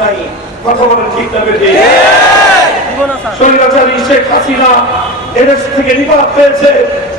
নাই কথা বলেন ঠিক না বেঠে স্বৈরাচারী শেখ হাসিনা এদেশ থেকে নিপাত পেয়েছে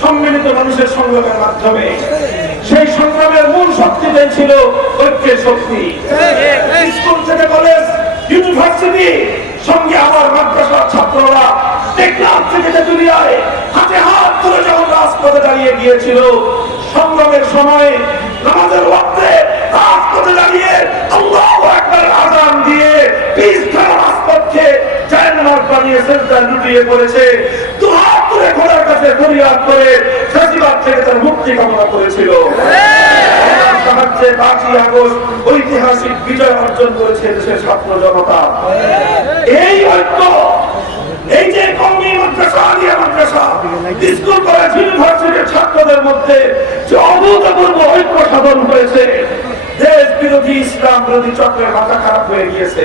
সম্মিলিত মানুষের সংগ্রামের মাধ্যমে। সেই সংগ্রামের মূল শক্তিটাই ছিল ঐক্যের শক্তি। স্কুল থেকে কলেজ ইউনিভার্সিটি সঙ্গে আমার মাদ্রাসার ছাত্ররা টেকনাফ থেকে তেতুলিয়ায় হাতে হাত ধরে যখন রাজপথে দাঁড়িয়ে গিয়েছিল সংগ্রামের সময় নামাজের ওয়াক্তে রাজপথে দাঁড়িয়ে আল্লাহু আকবার আযান দিয়ে পিস ধরা রাজপথকে জায়নামাজ ঐতিহাসিক বিজয় অর্জন করেছে দেশের ছাত্র জনতা। এই ঐক্য, এই যে কমি মাদ্রাসা ছাত্রদের মধ্যে অভূতপূর্ব ঐক্য সাধন হয়েছে, দেশ বিরোধী ইসলাম বিরোধী চক্রের মাথা খারাপ হয়ে গিয়েছে।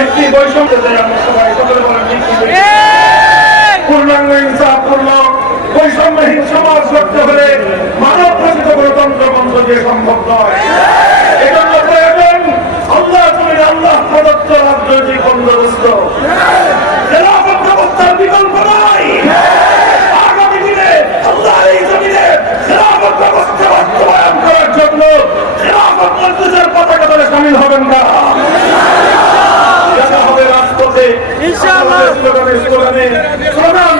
একটি বৈষম্য পূর্ণাঙ্গ ইনসাফপূর্ণ বৈষম্যহীন সমাজ গড়তে হলে মানব রচিত গণতন্ত্র মন্ত্র দিয়ে সম্ভব নয়। এজন্য প্রয়োজন আল্লাহ তুমি আল্লাহ প্রদত্ত রাজনৈতিক বন্দোবস্ত। বিকল্প নাই আগামী দিনে আল্লাহ এই জমিনে খেলাফত ব্যবস্থা বাস্তবায়ন করার পতাকা দলে সামিল হবেন না escúchame, escúchame.